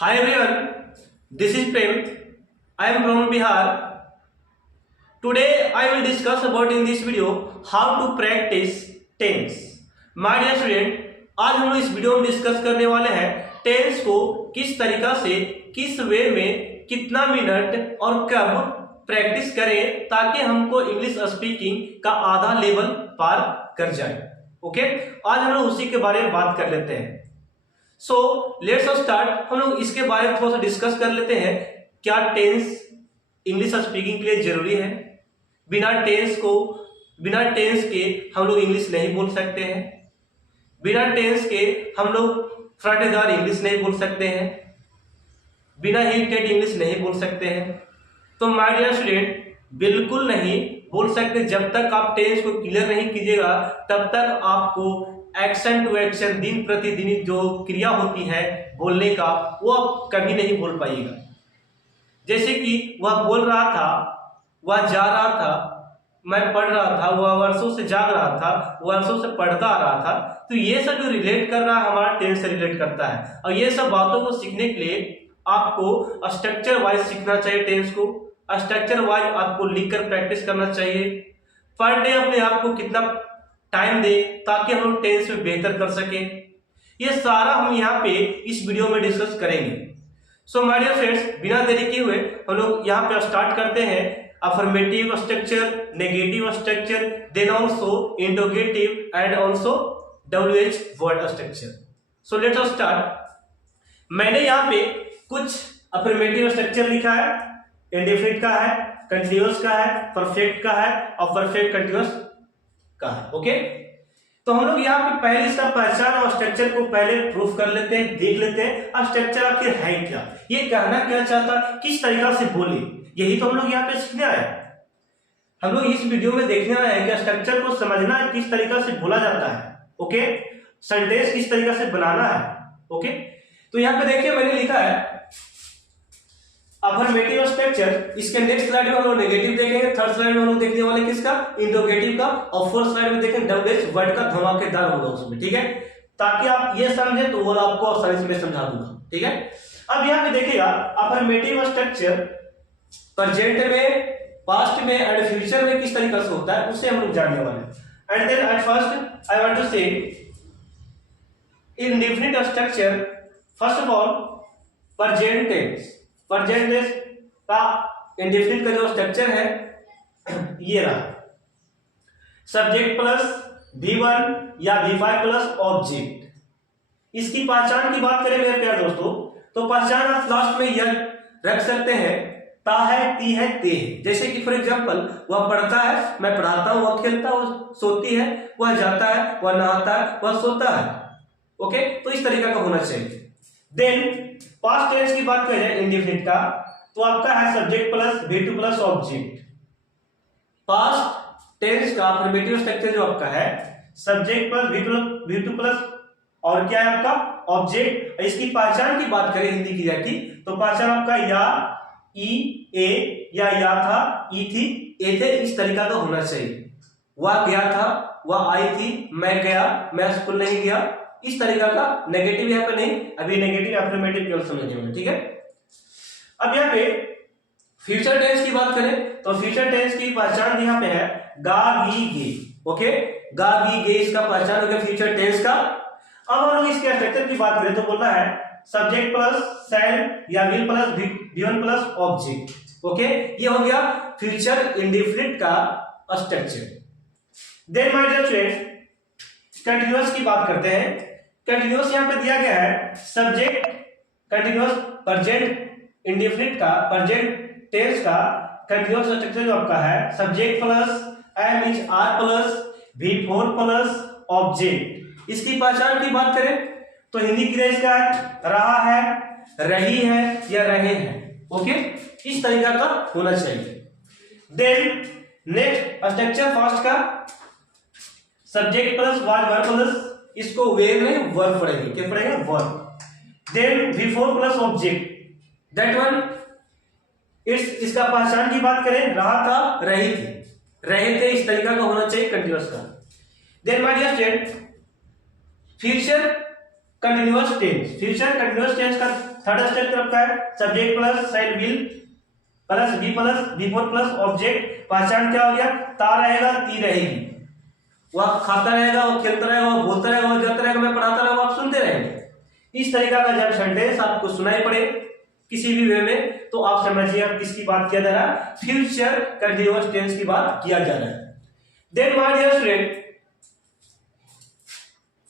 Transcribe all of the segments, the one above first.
Hi everyone, this is Prem. I am from Bihar. Today I will discuss about in this video how to practice tense. My dear student, आज हम लोग इस video में discuss करने वाले हैं tense को किस तरीका से, किस वे में, कितना मिनट और कब प्रैक्टिस करें ताकि हमको इंग्लिश स्पीकिंग का आधा लेवल पार कर जाए। ओके, आज हम लोग उसी के बारे में बात कर लेते हैं। सो लेट्स स्टार्ट। हम लोग इसके बारे में थोड़ा सा डिस्कस कर लेते हैं। क्या टेंस इंग्लिश स्पीकिंग के लिए जरूरी है? बिना टेंस के हम लोग इंग्लिश नहीं बोल सकते हैं। बिना टेंस के हम लोग फटदार इंग्लिश नहीं बोल सकते हैं। बिना हिंटेड इंग्लिश नहीं बोल सकते हैं। तो माय डियर स्टूडेंट, बिल्कुल नहीं बोल सकते। जब तक आप टेंस को क्लियर नहीं कीजिएगा तब तक आपको एक्शन टू एक्शन, दिन प्रतिदिन जो क्रिया होती है बोलने का, वो आप कभी नहीं बोल पाइएगा। जैसे कि वह बोल रहा था, वह जा रहा था, मैं पढ़ रहा था, वह वर्षों से जाग रहा था, वर्षों से पढ़ता आ रहा था। तो ये सब जो रिलेट कर रहा है हमारा टेंस से रिलेट करता है। और ये सब बातों को सीखने के लिए आपको स्ट्रक्चर वाइज सीखना चाहिए। टेंस को स्ट्रक्चर वाइज आपको लिखकर प्रैक्टिस करना चाहिए। पर डे अपने आप को कितना टाइम दे ताकि हम लोग टेंस में बेहतर कर सकें, ये सारा हम यहाँ पे इस वीडियो में डिस्कस करेंगे। सो माय डियर फ्रेंड्स, बिना देरी किए हुए हम लोग यहाँ पे स्टार्ट करते हैं। Affirmative structure, negative structure, then also interrogative and also WH word structure. So let's start. मैंने यहाँ पे कुछ अफर्मेटिव स्ट्रक्चर लिखा है। इंडेफिनिट का है, कंटीन्यूअस का है, परफेक्ट का है और परफेक्ट कंटीन्यूअस का है। ओके, तो हम लोग यहाँ पे पहले इसका पहचान और स्ट्रक्चर को पहले प्रूफ कर लेते हैं, देख लेते हैं। अब स्ट्रक्चर आखिर है क्या, ये कहना क्या चाहता, किस तरीका से बोले, यही तो हम लोग यहाँ पे सीखने आए। हम लोग इस वीडियो में देखने आए हैं कि स्ट्रक्चर को समझना है, किस तरीका से बोला जाता है। ओके, सेंटेंस किस तरीका से बनाना है। ओके, तो यहाँ पे देखिए मैंने लिखा है अफर्मेटिव स्ट्रक्चर। इसके नेक्स्ट स्लाइड में हम लोग नेगेटिव देखेंगे, थर्ड स्लाइड में हम लोग देखने वाले किसका, इंटरोगेटिव का, और फोर्थ स्लाइड में देखेंगे WH वर्ड का धमाकेदार होगा उसमें। ठीक है, ताकि आप ये समझे तो वो आपको आसानी से मैं समझा दूंगा। ठीक है, अब यहाँ पे देखिएगा अफर्मेटिव स्ट्रक्चर प्रेजेंट में, पास्ट में एंड फ्यूचर में किस तरीके से होता है उससे हम लोग जानने वाले हैं। And then at first I want to say indefinite structure. First of all present tense, present tense का इंडेफिनिट का जो स्ट्रक्चर है ये रहा। सब्जेक्ट प्लस V1 या V5 प्लस ऑब्जेक्ट। इसकी पहचान की बात करें मेरे प्यारे दोस्तों, तो पहचान आप लास्ट में यह रख सकते हैं, ता है, ती है, ते है। जैसे कि फॉर एग्जांपल वह पढ़ता है, मैं पढ़ाता हूं, वह खेलता है, वह सोती है, वह जाता है, वह नहाता है, वह सोता है। ओके, तो इस तरीका का होना चाहिए। देन पास्ट टेंस की बात करें इंडेफिनिट का, तो आपका है subject plus V2 plus object. Past tense का अफर्मेटिव स्ट्रक्चर जो आपका है सब्जेक्ट प्लस V2 प्लस और क्या है आपका ऑब्जेक्ट। इसकी पहचान की बात करें हिंदी की जाती तो पहचान आपका या, ई, ए या था, ई थी, ए थे, इस तरीका का होना चाहिए। वह गया था, वह आई थी, मैं गया, मैं स्कूल नहीं गया, इस तरीका का। नेगेटिव यहाँ पे नहीं, अभी नेगेटिव अफर्मेटिव केवल समझेंगे। ठीक है, अब यहाँ पे फ्यूचर टेंस की बात करें तो फ्यूचर टेंस की पहचान यहाँ पे है गा, गी, गे। ओके, गा, गी, गे इसका पहचान हो गया फ्यूचर टेंस का। अब हम लोग इसके स्ट्रक्चर की बात करें तो बोलना है सब्जेक्ट प्लस शैल या will plus V1 plus object. Okay, ये हो गया फ्यूचर इंडेफिनिट का स्ट्रक्चर। Then my dear friends, continuous की बात करते हैं। कंटीन्यूअस यहाँ पे दिया गया है सब्जेक्ट कंटीन्यूअस प्रेजेंट इंडेफिनिट का, प्रेजेंट टेंस का कंटीन्यूअस स्ट्रक्चर जो आपका है subject plus MR plus V4 plus object. इसकी पहचान की बात करें तो हिंदी की इसका रहा है, रही है या रहे हैं। ओके, इस तरीका का होना चाहिए। देन नेक्स्ट स्ट्रक्चर फास्ट का subject plus was verb plus, इसको वेर में वर्ब पढ़ेंगे, क्या पढ़ेगा verb. Then V4 plus object, that one इसका पहचान की बात करें रहा था, रही थी, रहे थे, इस तरीका का होना चाहिए कंटीन्यूअस का। Then my dear friend, future continuous tense. Future continuous tense का थर्ड स्टेप तरफ का है subject plus shall will plus be plus before plus object. पहचान क्या हो गया, ता रहेगा ती रहेगी, वह खाता रहेगा, वो खेलता रहेगा, वो बोलता रहेगा, वो जाता रहेगा, मैं पढ़ाता रहेगा, आप सुनते रहेंगे। इस तरीका का जब सेंटेंस आपको सुनाई पड़े किसी भी वे में तो आप समझिए आप किसकी बात किया जा रहा है, फ्यूचर कंटिन्यूअस टेंस की बात किया जा रहा है। Then my dear student,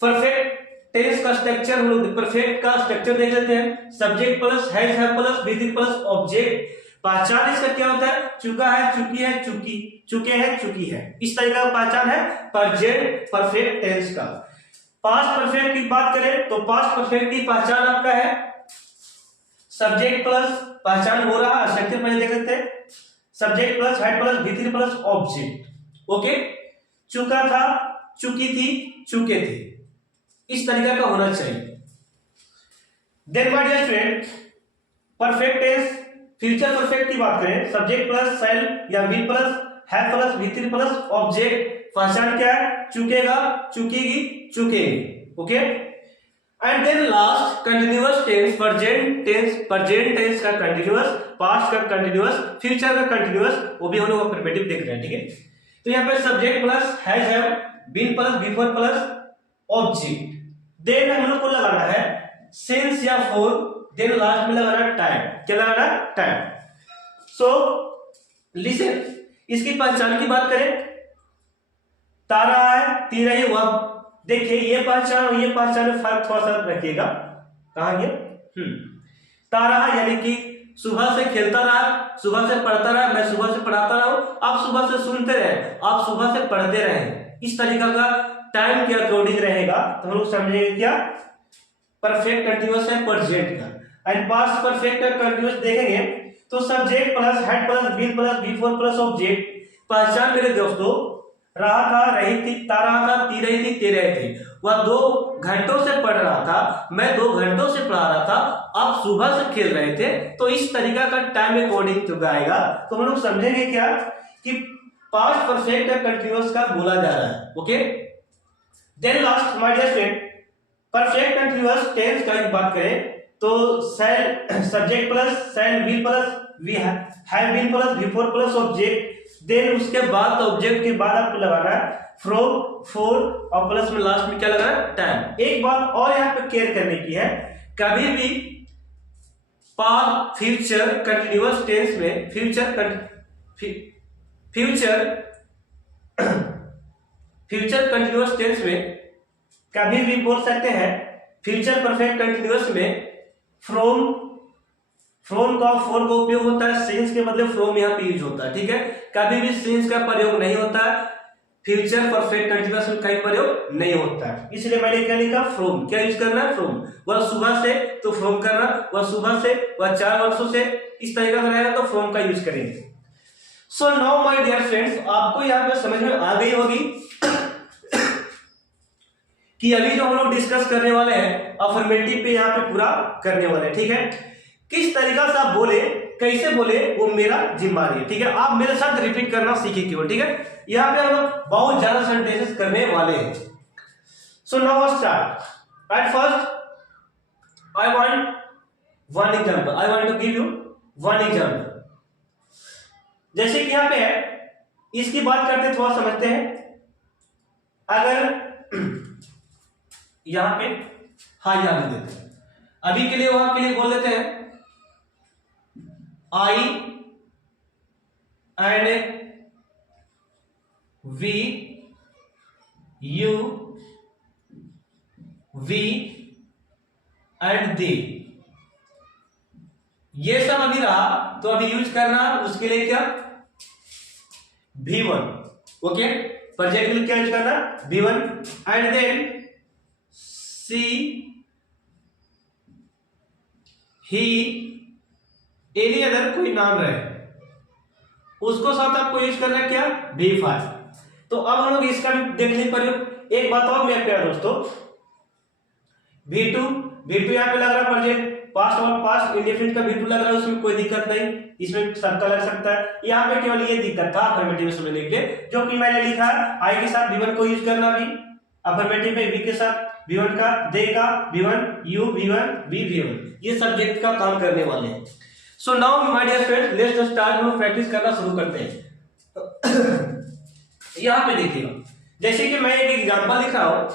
perfect tense का स्ट्रक्चर हम लोग परफेक्ट का स्ट्रक्चर देख लेते हैं। Subject plus have plus being plus object. पहचान इसका क्या होता है, चुका है, चुकी है, चुकी, चुके हैं, चुकी है। इस तरीका का पहचान है प्रेजेंट परफेक्ट टेंस का। पास्ट परफेक्ट की बात करें तो पास्ट परफेक्ट की पहचान आपका है सब्जेक्ट प्लस, पहचान हो रहा है स्ट्रक्चर पहले देख लेते हैं, subject plus had plus being plus object. Okay, चुका था, चुकी थी, चुके थे, इस तरीका का होना चाहिए। Then my dear student, perfect tense future perfect की बात करें सब्जेक्ट प्लस शैल या will plus have plus being plus object. पहचान क्या है, चुकेगा, चुकेगी, चुकेगी। Okay, and then last continuous tense, present tense का कंटिन्यूअस, पास्ट का कंटिन्यूअस, फ्यूचर का कंटिन्यूअस, वो भी हम लोग अफर्मेटिव देख रहे हैं। ठीक है, तो यहाँ पे subject plus have been plus before plus object. Then हम लोग को लगाना है सिंस या फॉर, देन लास्ट में लगाना टाइम। क्या लगाना, टाइम। सो लिसन, इसकी पहचान की बात करें, ता रहा है, ती रही, वह। देखिए ये पहचान और ये पहचान में फर्क थोड़ा सा रखिएगा। कहा गया, ता रहा यानी कि सुबह से खेलता रहा, सुबह से पढ़ता रहा, मैं सुबह से पढ़ाता रहा हूं, आप सुबह से सुनते रहे, आप सुबह से पढ़ते रहे। इस तरीका का टाइम के अकॉर्डिंग रहेगा तो हम लोग समझेंगे क्या, परफेक्ट कंटिन्यूअस है प्रेजेंट का। एंड पास्ट परफेक्ट और कंटिन्यूअस देखेंगे तो subject plus had plus been plus before plus object. पहचान मेरे दोस्तों, रहा था, रही थी, ता रहा था, ती रही थी, ते रहे थे। वह 2 घंटों से पढ़ रहा था, मैं 2 घंटों से पढ़ा रहा था, आप सुबह से खेल रहे थे। तो इस तरीका का टाइम अकॉर्डिंग टू आएगा तो हम लोग समझेंगे क्या कि पास्ट परफेक्ट और कंटिन्यूअस का बोला जा रहा है। Okay, then last my dear student, perfect continuous tense का बात करें तो shall subject plus shall will plus we have been plus before plus object. Then उसके बाद ऑब्जेक्ट के बाद आपको लगाना है फ्रॉम, फॉर और प्लस में लास्ट में क्या लगाना है, टाइम। एक बात और यहाँ पे केयर करने की है, कभी भी पास्ट फ्यूचर कंटिन्यूअस टेंस में फ्यूचर कंटिन्यूअस टेंस में कभी भी बोल सकते हैं फ्यूचर परफेक्ट कंटिन्यूअस में फ्रॉम का फॉर का उपयोग होता है, सिंस के बदले फ्रॉम यहाँ पे यूज होता है। ठीक है, कभी भी सिंस का प्रयोग नहीं होता है, फ्यूचर परफेक्ट कंटिन्यूअस में कहीं प्रयोग नहीं होता है। इसलिए मैंने क्या लिखा, फ्रॉम। क्या यूज करना है, फ्रॉम। वह सुबह से तो फ्रॉम करना, वह सुबह से, वह 4 वर्षों से, इस तरीका का रहेगा तो फ्रॉम का यूज करेंगे। So now my dear friends, आपको यहाँ पे समझ में आ गई होगी कि अभी जो हम लोग डिस्कस करने वाले हैं अफर्मेटिव पे यहाँ पे पूरा करने वाले हैं। ठीक है, किस तरीका से आप बोले, कैसे बोले, वो मेरा जिम्मेदारी है। ठीक है, आप मेरे साथ रिपीट करना सीखिए केवल। ठीक है, यहाँ पे हम लोग बहुत ज्यादा सेंटेंसेस करने वाले हैं। So now start. At first I want one example, I want to give you one example. जैसे कि यहाँ पे है, इसकी बात करते थोड़ा समझते हैं। अगर यहां पे हाँ यहाँ भी देते हैं, अभी के लिए वहां के लिए बोल देते हैं I and we, you, we and they. ये सब अभी रहा तो अभी यूज करना उसके लिए क्या, V1। ओके, प्रेजेंट के लिए क्या यूज करना, V1। And then see, he, any other कोई नाम रहे उसको साथ आपको यूज करना क्या, V5। तो अब हम लोग इसका भी देखने पर एक बात और मेरे प्यारे दोस्तों, V2 यहाँ पे लग रहा है प्रेजेंट, पास्ट और पास्ट इंडेफिनिट का V2 लग रहा है, उसमें कोई दिक्कत नहीं, इसमें सबका लग सकता है। यहाँ पे केवल ये दिक्कत था अफर्मेटिव में लेके, जो कि मैंने लिखा आई के साथ V1 को यूज करना, भी अफर्मेटिव में V के साथ V1 का, दे का V1, U V1, V V1, ये सब्जेक्ट का काम करने वाले हैं। So now my dear friends, let's start. हम प्रैक्टिस करना शुरू करते हैं। यहां पे देखिएगा, जैसे कि मैं एक एग्जांपल लिख रहा हूं,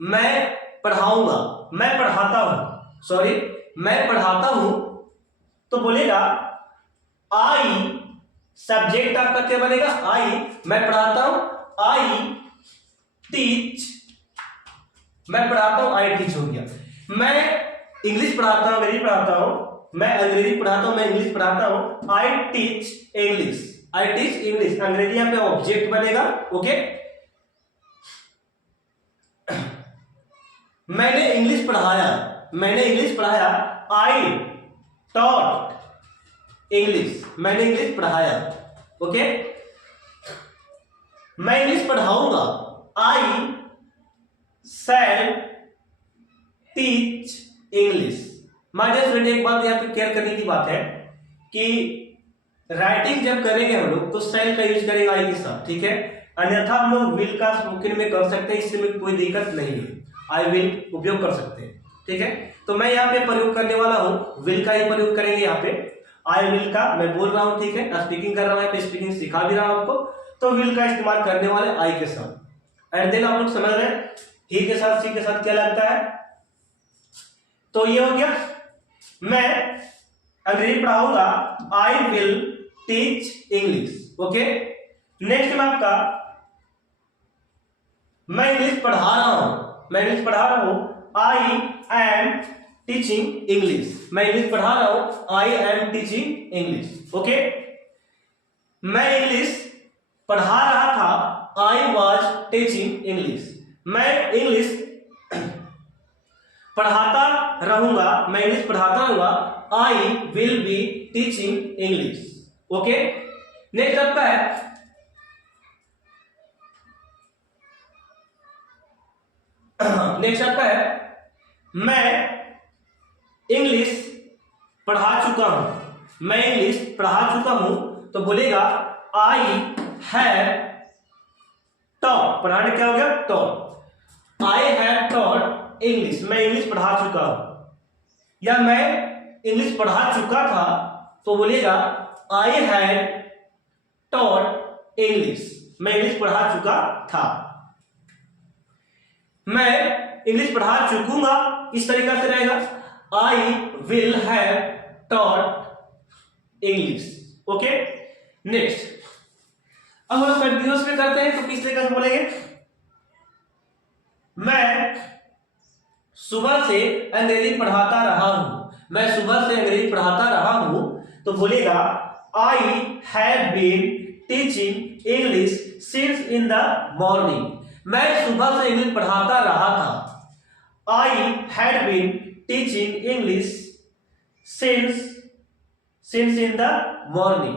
मैं पढ़ाऊंगा, मैं पढ़ाता हूं, सॉरी मैं पढ़ाता हूं, तो बोलेगा आई, सब्जेक्ट आपका क्या बनेगा? आई, मैं पढ़ाता हूं, आई टीच, मैं पढ़ाता हूं, आई टीच हो गया। मैं इंग्लिश पढ़ाता हूं, अंग्रेजी पढ़ाता हूं, मैं अंग्रेजी पढ़ाता हूं, मैं इंग्लिश पढ़ाता हूं, I teach English, I teach English, अंग्रेजी यहां पे ऑब्जेक्ट बनेगा। ओके, मैंने इंग्लिश पढ़ाया, मैंने इंग्लिश पढ़ाया, आई टॉट इंग्लिश, मैंने इंग्लिश पढ़ाया। ओके, मैं इंग्लिश पढ़ाऊंगा, I shall teach English. My dear friend, एक बात यहां पे क्लियर करने की बात है कि राइटिंग जब करेंगे हम लोग तो शैल का यूज करेंगे आई के साथ, ठीक है। अन्यथा हम लोग विल का स्पोकन में कर सकते हैं, इसमें कोई दिक्कत नहीं है, आई विल उपयोग कर सकते हैं, ठीक है। तो मैं यहाँ पे प्रयोग करने वाला हूँ, विल का ही प्रयोग करेंगे यहाँ पे, आई विल का मैं बोल रहा हूँ, ठीक है, स्पीकिंग कर रहा हूँ, स्पीकिंग सिखा भी रहा हूँ आपको, तो विल का इस्तेमाल करने वाले आई के साथ। एंड देन आप लोग समझ रहे हैं ही के साथ, सी के साथ क्या लगता है। तो ये हो गया, मैं अंग्रेजी पढ़ाऊंगा, I will teach English. Okay, next में आपका, मैं इंग्लिश पढ़ा रहा हूं, मैं इंग्लिश पढ़ा रहा हूं, आई एम टीचिंग इंग्लिश, मैं इंग्लिश पढ़ा रहा हूं, I am teaching English. Okay, मैं इंग्लिश पढ़ा रहा था, आई वॉज टीचिंग इंग्लिश, मैं इंग्लिश पढ़ाता रहूंगा, मैं इंग्लिश पढ़ाता रहूंगा, I will be teaching English. Okay, next आपका है, नेक्स्ट आपका है, मैं इंग्लिश पढ़ा चुका हूं, मैं इंग्लिश पढ़ा चुका हूं, तो बोलेगा आई हैव टॉट, पढ़ाने क्या हो गया? Taught, I have taught English, मैं इंग्लिश पढ़ा चुका हूं। या मैं इंग्लिश पढ़ा चुका था, तो बोलेगा आई हैड टॉट इंग्लिश, मैं इंग्लिश पढ़ा चुका था। मैं इंग्लिश पढ़ा चुकूंगा, इस तरीका से रहेगा, आई will have taught English. Okay, next, अब हम कंटिन्यूअस में करते हैं, तो किस तरीके से बोलेंगे, मैं सुबह से अंग्रेजी पढ़ाता रहा हूं, मैं सुबह से अंग्रेजी पढ़ाता रहा हूं, तो बोलेगा I have been teaching English since in the morning, मैं सुबह से इंग्लिश पढ़ाता रहा था, I had been teaching English since in the morning.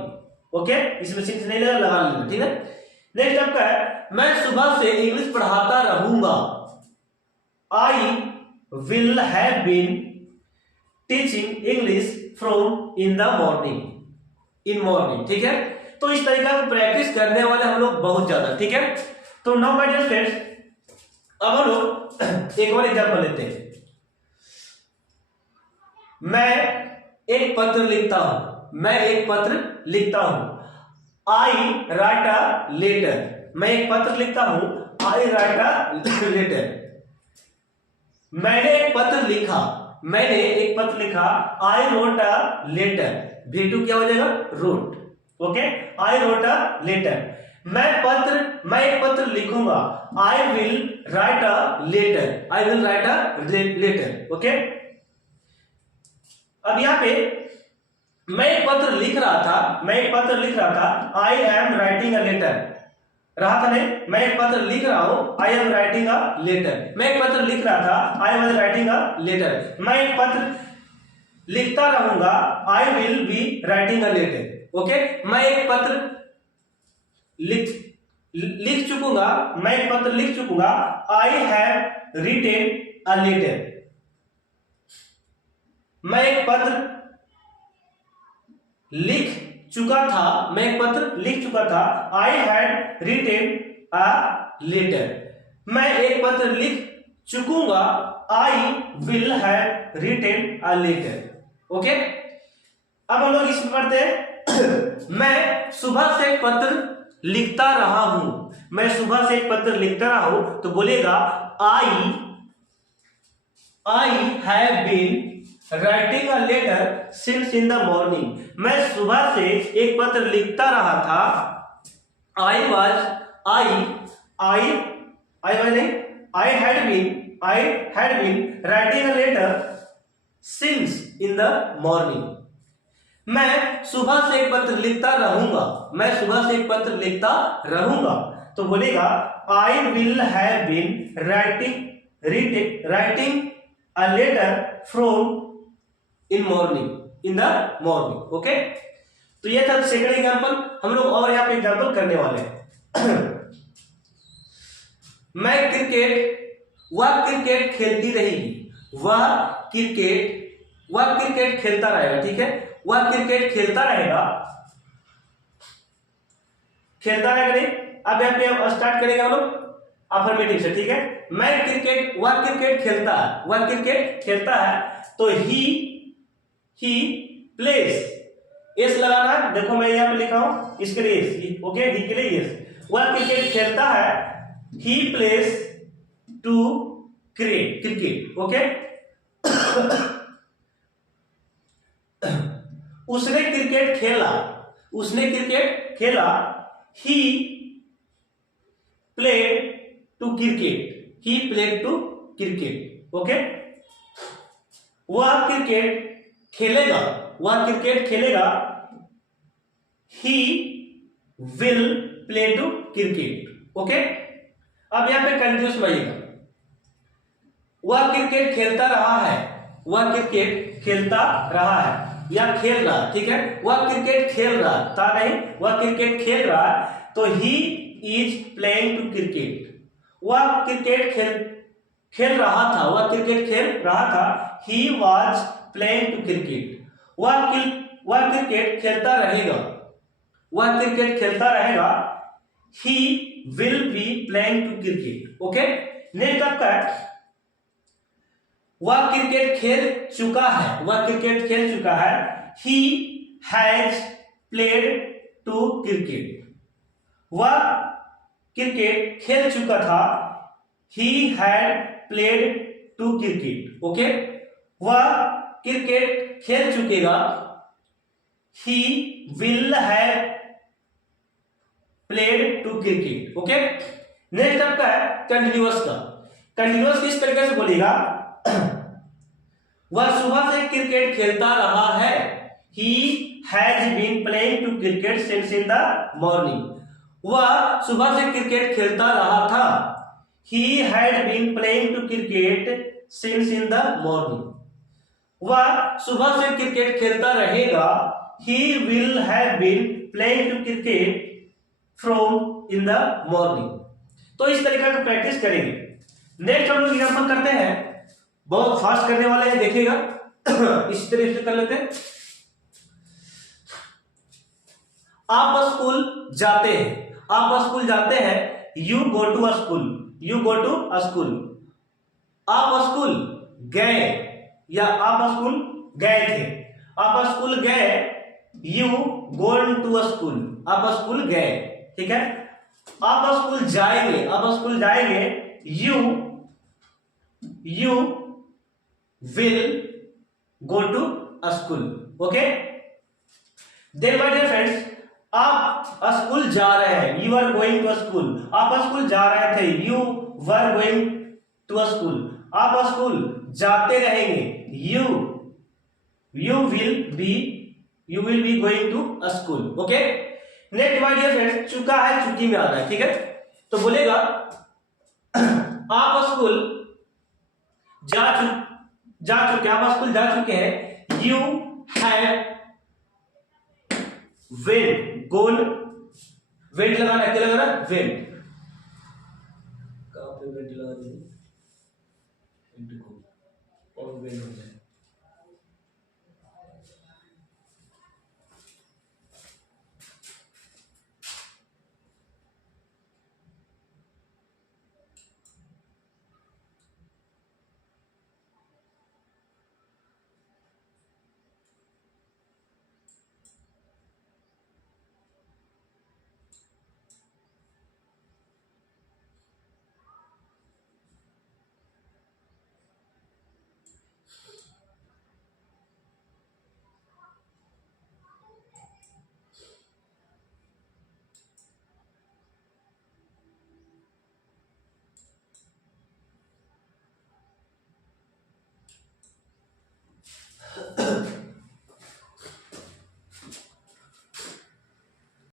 Okay, इसमें सिंस नहीं लगा लेना, ठीक है। नेक्स्ट आपका है, मैं सुबह से इंग्लिश पढ़ाता रहूंगा, I will have been teaching English from in the morning, in morning, ठीक है। तो इस तरीके से प्रैक्टिस करने वाले हम लोग बहुत ज्यादा, ठीक है। तो नाउ माय डियर फ्रेंड्स, अब हम लोग एक और एग्जांपल लेते हैं। मैं एक पत्र लिखता हूं, मैं एक पत्र लिखता हूं, आई राइट अ लेटर, मैं एक पत्र लिखता हूं, आई राइट अ लेटर। मैंने एक पत्र लिखा, मैंने एक पत्र लिखा, आई रोट अ लेटर, V2 क्या हो जाएगा? Wrote. Okay, I wrote a letter. मैं एक पत्र लिखूंगा, I will write a letter, I will write a letter. Okay, अब यहां पे मैं एक पत्र लिख रहा था, मैं एक पत्र लिख रहा था, I am writing a letter, रहा था नहीं, मैं एक पत्र लिख रहा हूं, I am writing a letter. मैं एक पत्र लिख रहा था, I was writing a letter. मैं एक पत्र लिखता रहूंगा, I will be writing a letter. Okay, मैं एक पत्र लिख चुकूंगा, मैं एक पत्र लिख चुकूंगा, I have written a letter. मैं एक पत्र लिख चुका था, मैं एक पत्र लिख चुका था, I had written a letter. मैं एक पत्र लिख चुकूंगा, I will have written a letter. Okay, अब हम लोग इसमें पढ़ते हैं मैं सुबह से एक पत्र लिखता रहा हूं। मैं सुबह से एक पत्र लिखता रहा हूं, तो बोलेगा I have been writing a letter since in the morning. मैं सुबह से एक पत्र लिखता रहा था। I had been writing a letter since in the morning. मैं सुबह से एक पत्र लिखता रहूंगा। मैं सुबह से एक पत्र लिखता रहूंगा, तो बोलेगा I will have been writing a letter from in the morning. Okay, तो ये था सेकंड एग्जांपल। हम लोग और यहाँ पे एग्जांपल करने वाले हैं। वह क्रिकेट खेलती रहेगी। वह क्रिकेट खेलता रहेगा। ठीक है, वह क्रिकेट खेलता रहेगा नहीं। अब यहाँ पे हम स्टार्ट करेंगे हम लोग अफर्मेटिव से। ठीक है, वह क्रिकेट खेलता है, तो ही प्लेस। एस लगाना है, देखो मैं यहाँ पे लिखा हूं इसके लिए एस। ओके, ही के लिए एस। वह क्रिकेट खेलता है, he plays to cricket. Okay, उसने क्रिकेट खेला, he played to cricket. Okay, वह क्रिकेट खेलेगा, he will play to cricket. Okay, अब यहां पे कंटिन्यूस बनाइएगा। वह क्रिकेट खेलता रहा है या खेल रहा। ठीक है, वह क्रिकेट खेल रहा था नहीं, वह क्रिकेट खेल रहा, तो he is playing to cricket. वह क्रिकेट खेल रहा था, he was playing to cricket. वह क्रिकेट खेलता रहेगा, he will be playing to cricket. Okay, next आपका है वह क्रिकेट खेल चुका है, he has played to cricket. वह क्रिकेट खेल चुका था, he had played to cricket. Okay, वह क्रिकेट खेल चुकेगा, he will have played to cricket. Okay, next आपका है कंटिन्यूअस का। कंटिन्यूअस किस तरीके से बोलेगा, वह सुबह से क्रिकेट खेलता रहा है, he has been playing to cricket since in the morning. वह सुबह से क्रिकेट खेलता रहा था, he had been playing to cricket since in the morning. वह सुबह से क्रिकेट खेलता रहेगा, he will have been playing to cricket from in the morning. तो इस तरीके का प्रैक्टिस करेंगे। नेक्स्ट हम लोग एग्जांपल करते हैं, बहुत फास्ट करने वाले हैं, देखिएगा। इस तरह से कर लेते हैं। आप स्कूल जाते हैं, you go to a school. आप स्कूल गए या आप स्कूल गए थे। आप स्कूल गए, you going to a school. आप स्कूल गए। ठीक है, आप स्कूल जाएंगे, you will go to a school. Okay, then my dear friends, आप स्कूल जा रहे हैं, you are going to a school. आप स्कूल जा रहे थे, you were going to a school. आप स्कूल जाते रहेंगे, you will be going to a school. Okay, next my dear friends, चुका है, चुकी में आ रहा है। ठीक है, तो बोलेगा आप स्कूल आप स्कूल जा चुके हैं, यू हैव वेंट लगाना, क्या लगाना, वेंट। कहां पे वेंट लगा दीजिए, और वेंट हो जाए।